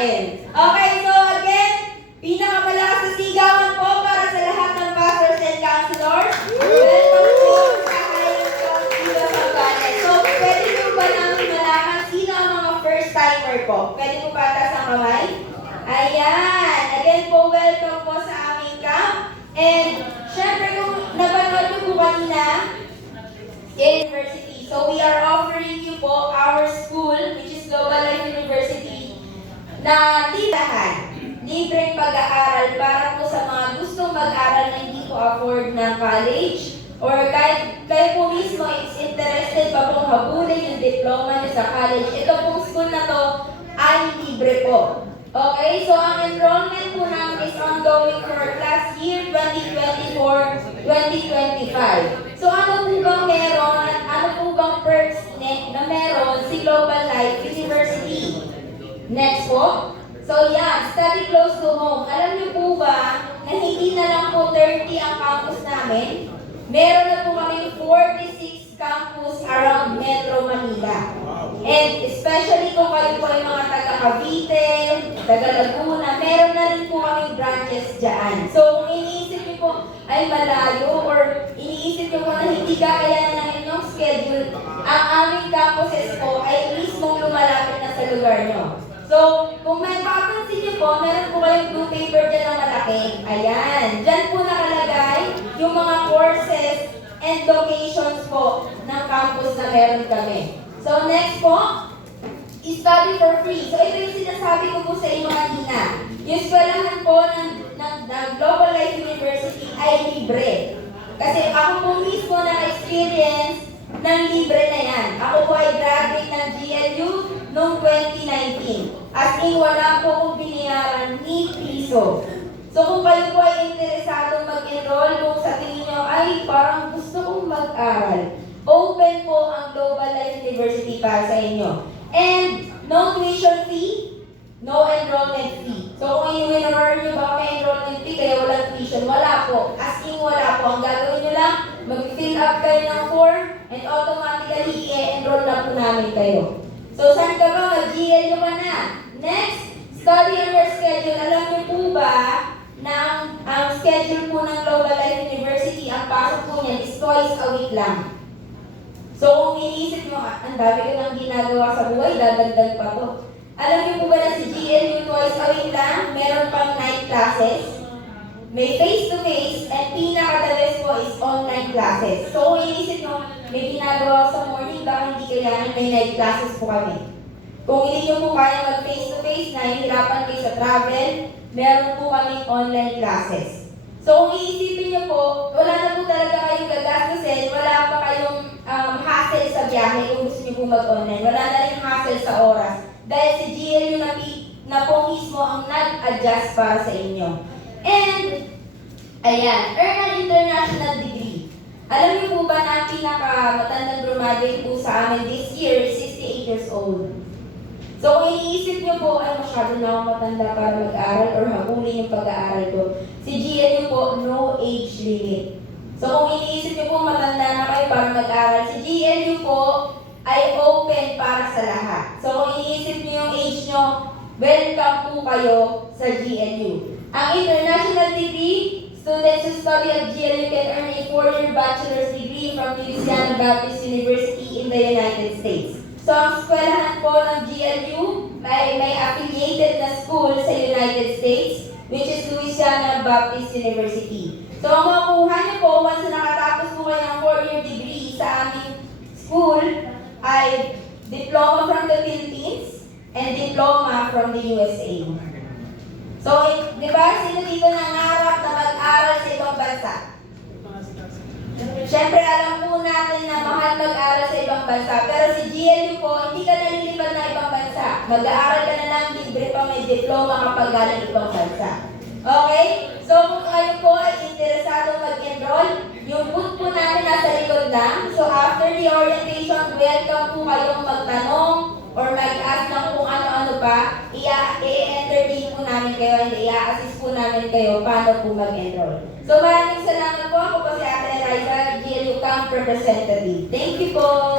kumain. Okay, so again, pinakamalakas na sigawan po para sa lahat ng pastors and counselors. Welcome po sa Highland Council of Sambales. So, pwede po ba namin malaman sino ang mga first timer po? Pwede po ba taas ang kamay? Ayan. Again po, welcome po sa aming camp. And, syempre kung napanood niyo po kanina, University. So, we are offering you po our school, which is Global Life University, na tirahan, libreng pag-aaral para po sa mga gustong mag-aral na hindi po afford ng college, or kahit kayo po mismo is interested pa pong habulin yung diploma niyo sa college. Ito pong school na to ay libre po. Okay, so ang enrollment po namin is ongoing for class year 2024-2025. So ano po bang meron at ano po bang perks na meron si Global Life University? Next po. So yeah, study close to home. Alam niyo po ba na hindi na lang po 30 ang campus namin? Meron na po kami 46 campus around Metro Manila. And especially kung kayo po ay mga taga Cavite, taga Laguna, meron na rin po kami branches dyan. So kung iniisip niyo po ay malayo or iniisip niyo po na hindi kakayanan ng inyong schedule, ang aming campuses po ay mismong lumalapit na sa lugar niyo. So kung may papansin niyo po, meron po kayong blue paper dyan na malaki. Ayan. Dyan po nakalagay yung mga courses and locations po ng campus na meron kami. So next po, study for free. So ito yung sinasabi ko po sa inyo kanina. Yung eskwelahan po ng Global Life University ay libre. Kasi ako po mismo na-experience ng libre na yan. Ako po ay graduate ng GLU noong 2019. As in, wala po akong binayaran ni piso. So kung kayo po ay interesado mag-enroll, kung sa tingin nyo ay parang gusto kong mag-aral, open po ang Global Life University para sa inyo. And no tuition fee, no enrollment fee. So kung i-enroll nyo ba may enrollment fee kaya walang tuition, wala po. As in wala po. Ang gagawin nyo lang, mag-fill up kayo ng form and automatically i-enroll na po namin kayo. So saan ka ba? Mag-GLU ka na. Next, study on your schedule. Alam niyo po ba na ang schedule po ng Global Life University, ang pasok po niyan is twice a week lang. So kung iniisip mo, ang dami ko nang ginagawa sa buhay, dadagdag pa to. Alam niyo po ba na si GLU twice a week lang, meron pang night classes, may face-to-face, and pinaka-the best po is online classes. So kung iniisip mo, may ginagawa sa morning, baka hindi kailangan may night classes po kami. Kung hindi nyo po kaya mag-face-to-face, nahihirapan kayo sa travel, meron po kami online classes. So kung iisipin nyo po, wala na po talaga kayong gagastusin, wala pa kayong hassle sa biyahe kung gusto nyo po mag-online. Wala na rin hassle sa oras. Dahil si GLU na po mismo ang nag-adjust para sa inyo. And, ayan, earn an international degree. Alam niyo po ba na ang pinaka-matandang graduate po sa amin this year is 68 years old. So kung iniisip niyo po, ay masyado na akong matanda para mag-aral or habulin yung pag-aaral ko. Si GLU po, no age limit. So kung iniisip niyo po matanda na kayo para mag-aral, si GLU po ay open para sa lahat. So kung iniisip niyo yung age niyo, welcome po kayo sa GLU. Ang international degree, students who study at GLU can earn a 4-year bachelor's degree from Louisiana Baptist University in the United States. So ang eskwelahan po ng GLU may affiliated na school sa United States, which is Louisiana Baptist University. So ang makuha niyo po, once na nakatapos po kayo ng 4-year degree sa aming school, ay diploma from the Philippines and diploma from the USA. So, di ba, sino dito nangarap na mag-aral sa ibang bansa? Siyempre, alam po natin na mahal mag-aral sa ibang bansa. Pero si GLU po, hindi ka nalilipad ng ibang bansa. Mag-aaral ka na lang, libre pa may diploma kapag galing ibang bansa. Okay? So, kung kayo po ay interesado mag-enroll, yung booth po namin nasa likod lang. So, after the orientation, welcome po kayong magtanong or mag-ask ng kung ano-ano pa. I-entertain po namin kayo and i-assist po namin kayo paano po mag-enroll. So, maraming salamat po. Ako po si Ate Eliza, GLU Camp Representative. Thank you po!